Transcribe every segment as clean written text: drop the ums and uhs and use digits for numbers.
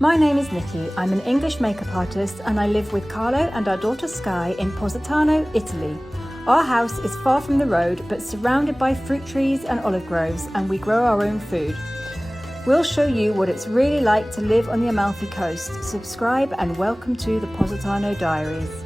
My name is Nicki. I'm an English makeup artist and I live with Kale and our daughter Sky in Positano, Italy. Our house is far from the road but surrounded by fruit trees and olive groves, and we grow our own food. We'll show you what it's really like to live on the Amalfi coast. Subscribe and welcome to the Positano Diaries.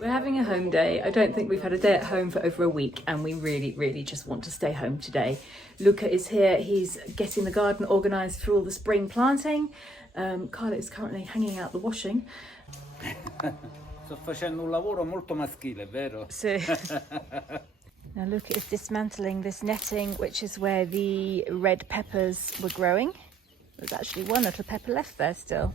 We're having a home day. I don't think we've had a day at home for over a week and we really just want to stay home today. Luca is here. He's getting the garden organised for all the spring planting. Carla is currently hanging out the washing. Sto facendo un lavoro molto maschile, vero? So, now Luca is dismantling this netting, which is where the red peppers were growing. There's actually one little pepper left there still.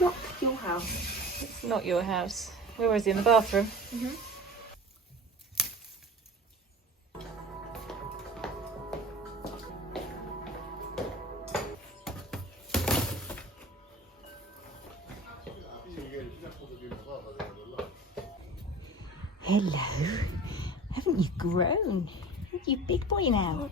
Not your house. It's not your house. Where was he? In the bathroom? Mm-hmm. Hello. Haven't you grown? Aren't you a big boy now?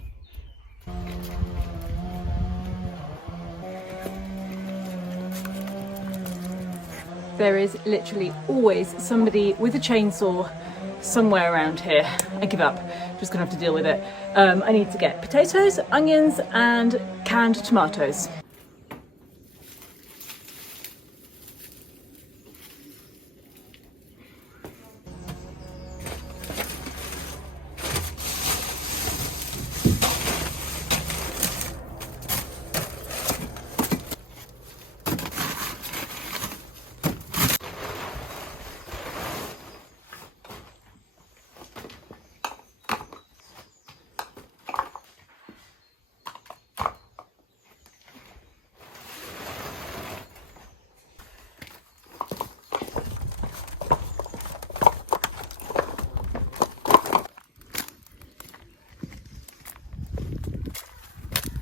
There is literally always somebody with a chainsaw somewhere around here. I give up, just gonna have to deal with it. I need to get potatoes, onions and canned tomatoes.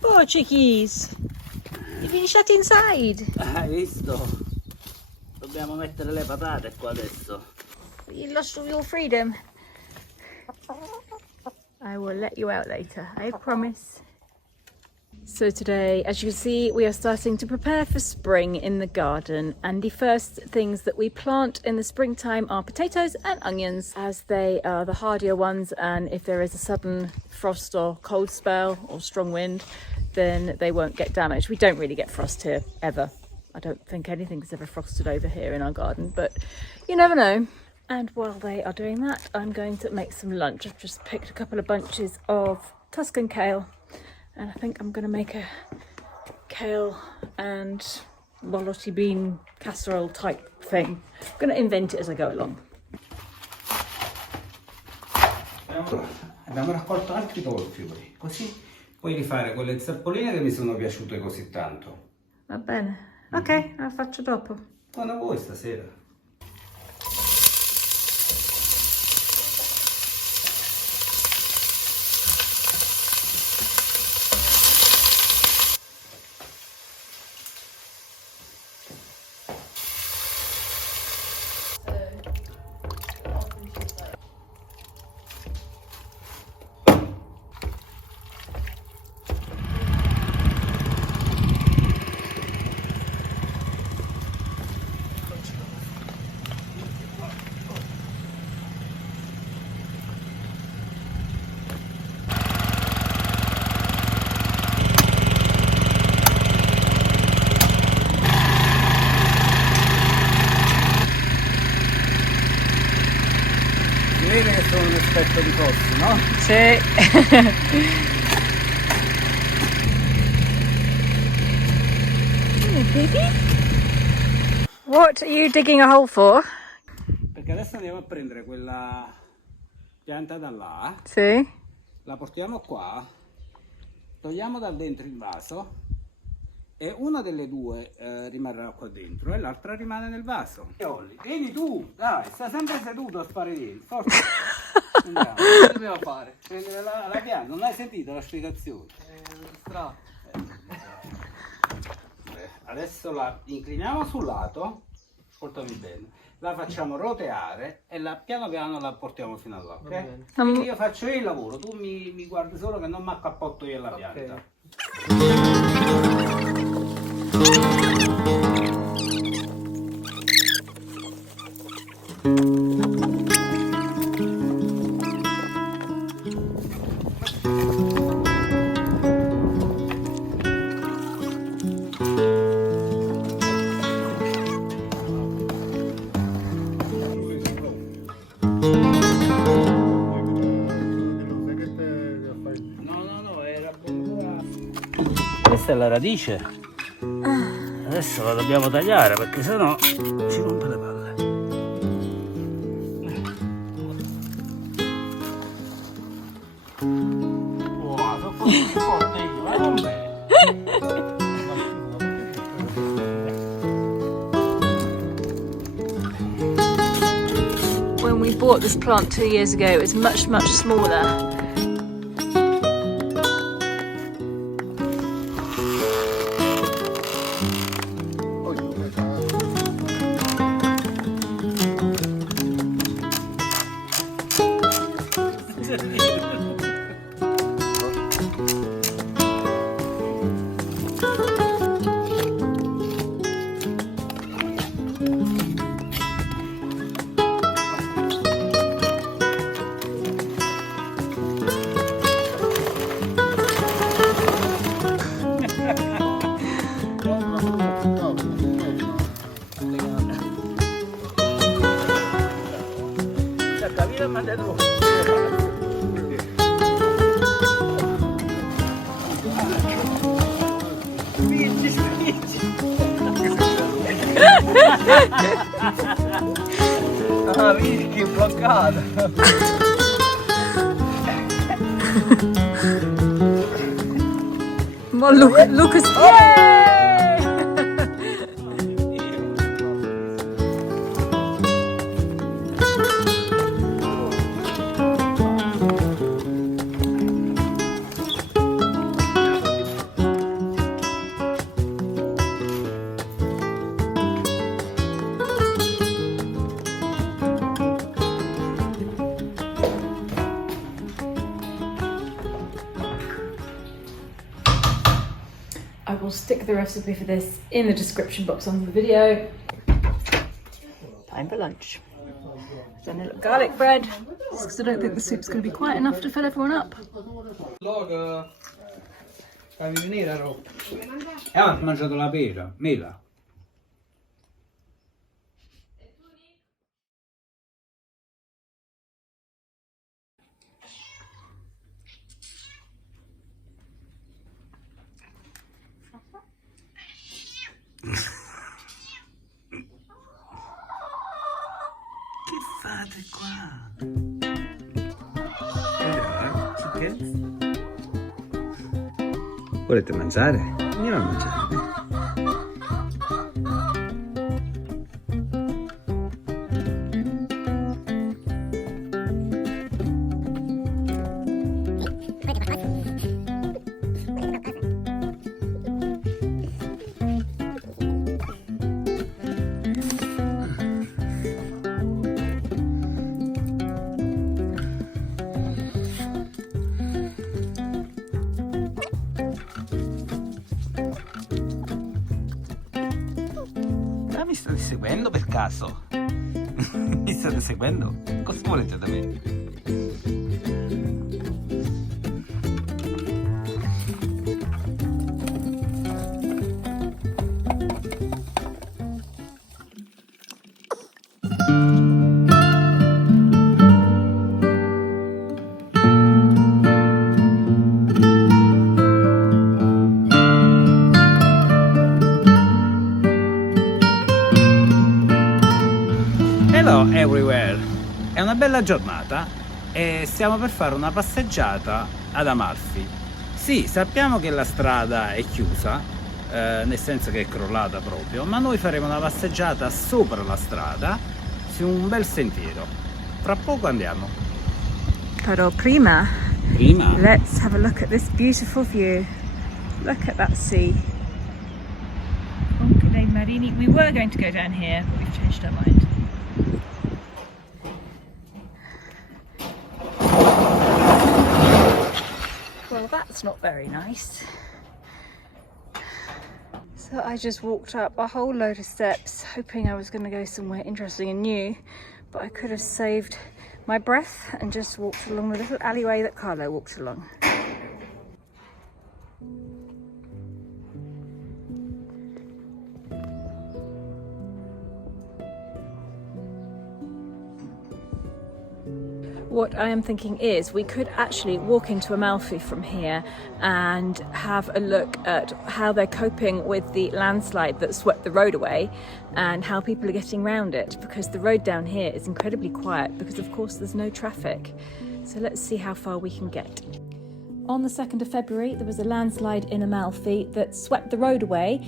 Oh, chickies! You've been shut inside! Hai visto? Dobbiamo mettere le patate qua adesso. You lost all your freedom. I will let you out later, I promise. So today, as you can see, we are starting to prepare for spring in the garden, and the first things that we plant in the springtime are potatoes and onions, as they are the hardier ones, and if there is a sudden frost or cold spell or strong wind, then they won't get damaged. We don't really get frost here, ever. I don't think anything's ever frosted over here in our garden, but you never know. And while they are doing that, I'm going to make some lunch. I've just picked a couple of bunches of Tuscan kale, and I think I'm going to make a kale and borlotti bean casserole type thing. I'm going to invent it as I go along. Abbiamo raccolto altri polpi, così puoi rifare quelle zappoline che mi sono piaciute così tanto. Va bene. Ok, la faccio dopo. Quando vuoi stasera. Vede che sono un esperto di costi, no? Sì. Baby. What are you digging a hole for? Perché adesso andiamo a prendere quella pianta da là. Sì. La portiamo qua, togliamo da dentro il vaso e una delle due rimarrà qua dentro e l'altra rimane nel vaso. Vieni tu, dai, sta sempre seduto a fare lì, forza. Andiamo, che dobbiamo fare? Prendere la pianta, non hai sentito la spiegazione? Adesso la incliniamo sul lato, Portami bene. La facciamo roteare e piano piano la portiamo fino all'acqua, ok? bene. Quindi io faccio il lavoro, tu mi guardi solo che non mi accappotto io la pianta. Questa è la radice. Adesso la dobbiamo tagliare perché sennò ci rompe le palle. Wow, sono così forte io, ma non me. When we bought this plant 2 years ago, it was much, much smaller. Ah, vedi che bloccata! Well, Lucas, yay! I will stick the recipe for this in the description box on the video. Time for lunch. Done a little garlic bread, because I don't think the soup's going to be quite enough to fill everyone up. Slug, fammi venire a roba. Ho mangiato la mela. Che fate qua? Volete mangiare? Andiamo a mangiare. Mi state seguendo per caso? Mi state seguendo? Cosa volete da me? Hello everywhere! È una bella giornata e stiamo per fare una passeggiata ad Amalfi. Sì, sappiamo che la strada è chiusa, nel senso che è crollata proprio, ma noi faremo una passeggiata sopra la strada su un bel sentiero. Fra poco andiamo. Però prima, let's have a look at this beautiful view. Look at that sea. Anche dei marini. We were going to go down here, but we've changed our mind. Well, that's not very nice. So I just walked up a whole load of steps, hoping I was going to go somewhere interesting and new, but I could have saved my breath and just walked along the little alleyway that Kale walked along. What I am thinking is we could actually walk into Amalfi from here and have a look at how they're coping with the landslide that swept the road away and how people are getting around it, because the road down here is incredibly quiet because of course there's no traffic. So let's see how far we can get. On the 2nd of February there was a landslide in Amalfi that swept the road away.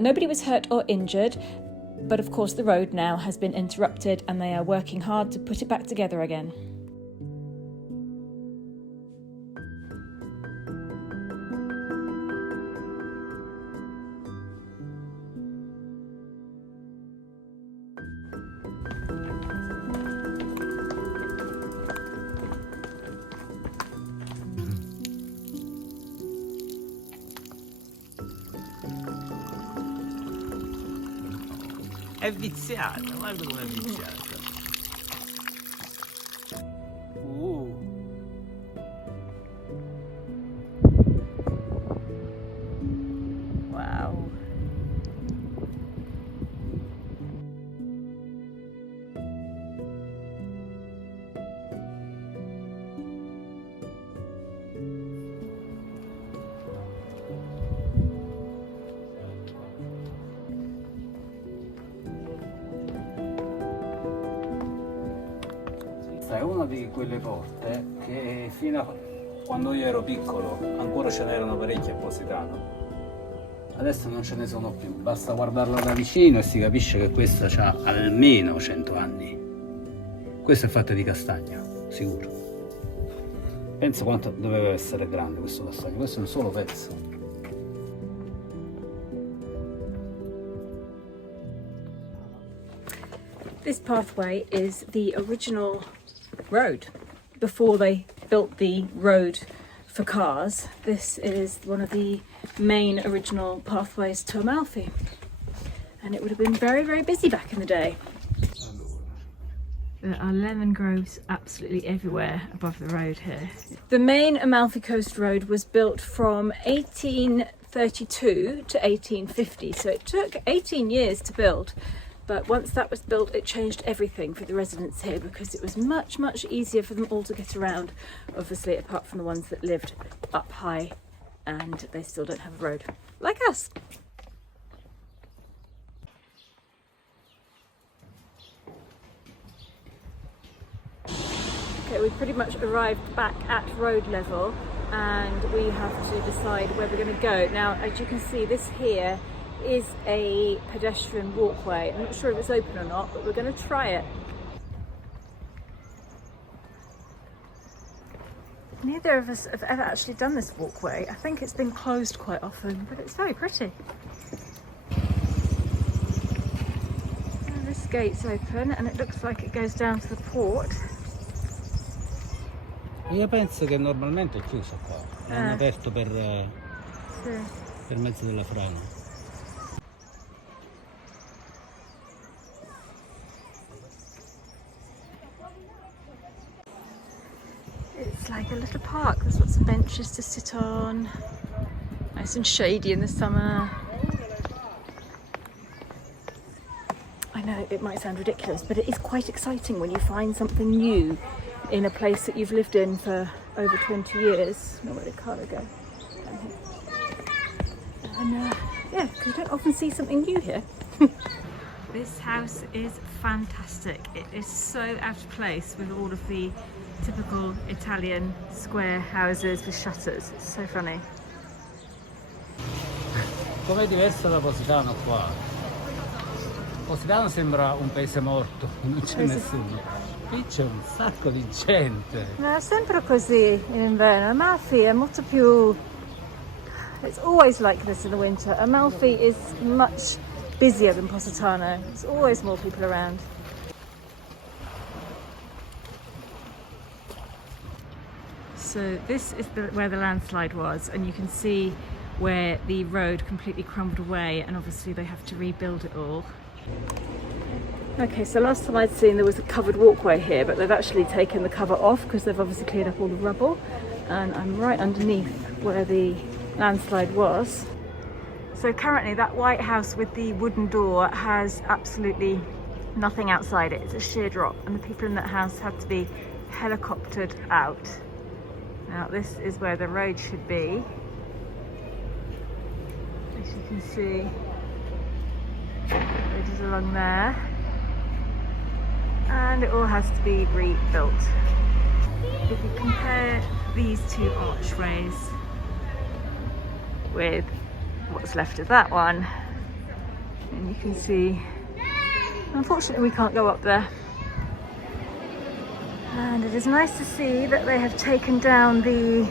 Nobody was hurt or injured, but of course the road now has been interrupted and they are working hard to put it back together again. È viziata, guarda come è viziata. Wow. È una di quelle porte che fino a quando io ero piccolo ancora ce n'erano parecchie a Positano. Adesso non ce ne sono più, basta guardarla da vicino e si capisce che questa ha almeno 100 anni. Questo è fatto di castagno, sicuro. Pensa quanto doveva essere grande questo castagno, questo è un solo pezzo. This pathway is the original road before they built the road for cars. This is one of the main original pathways to Amalfi, and it would have been very, very busy back in the day. There are lemon groves absolutely everywhere above the road here. The main Amalfi Coast Road was built from 1832 to 1850, so it took 18 years to build. But once that was built, it changed everything for the residents here because it was much, much easier for them all to get around, obviously, apart from the ones that lived up high and they still don't have a road, like us. Okay, we've pretty much arrived back at road level and we have to decide where we're going to go. Now, as you can see, this here is a pedestrian walkway. I'm not sure if it's open or not, but we're going to try it. Neither of us have ever actually done this walkway. I think it's been closed quite often, but it's very pretty. And this gate's open and it looks like it goes down to the port. Io penso che normalmente è chiuso qua, l'hanno aperto per mezzo della frana. It's like a little park. There's lots of benches to sit on. Nice and shady in the summer. I know it might sound ridiculous, but it is quite exciting when you find something new in a place that you've lived in for over 20 years. Where did Kale go? Down here. And yeah, because you don't often see something new here. This house is fantastic. It is so out of place with all of the typical Italian square houses with shutters. It's so funny. Com'è diverso da Positano qua? Positano sembra un paese morto, non c'è nessuno. Qui c'è un sacco di gente. Ma è sempre così in inverno. Amalfi è molto più... It's always like this in the winter. Amalfi is much busier than Positano. There's always more people around. So this is where the landslide was, and you can see where the road completely crumbled away, and obviously they have to rebuild it all. Okay, so last time I'd seen there was a covered walkway here, but they've actually taken the cover off because they've obviously cleared up all the rubble, and I'm right underneath where the landslide was. So currently that white house with the wooden door has absolutely nothing outside it. It's a sheer drop, and the people in that house had to be helicoptered out. Now this is where the road should be. As you can see, the road is along there, and it all has to be rebuilt. If you compare these two archways with what's left of that one, and you can see, unfortunately we can't go up there. And it is nice to see that they have taken down the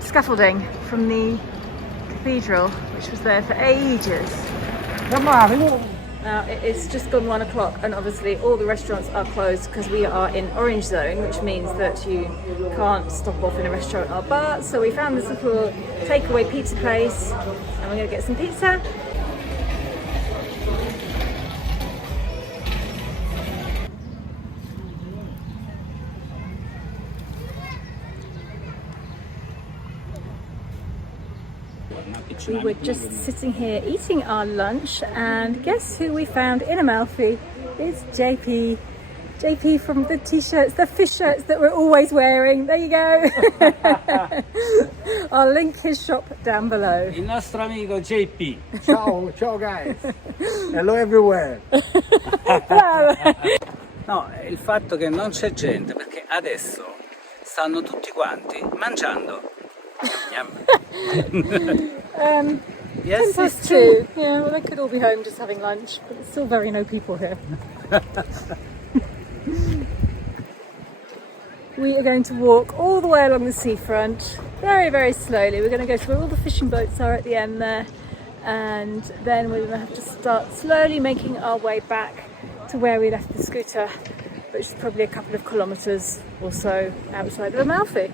scaffolding from the cathedral, which was there for ages. Now it's just gone 1 o'clock, and obviously all the restaurants are closed because we are in orange zone, which means that you can't stop off in a restaurant or bar. So we found this little takeaway pizza place, and we're going to get some pizza. We were just sitting here eating our lunch, and guess who we found in Amalfi? It's JP. JP from the t-shirts, the fish shirts that we're always wearing. There you go. I'll link his shop down below. Il nostro amico JP. Ciao, ciao guys. Hello everywhere. No, il fatto che non c'è gente perché adesso stanno tutti quanti mangiando. Yes, 2:10. Yeah, well, they could all be home just having lunch, but there's still no people here. We are going to walk all the way along the seafront, very, very slowly. We're going to go to where all the fishing boats are at the end there, and then we're going to have to start slowly making our way back to where we left the scooter, which is probably a couple of kilometres or so outside of Amalfi.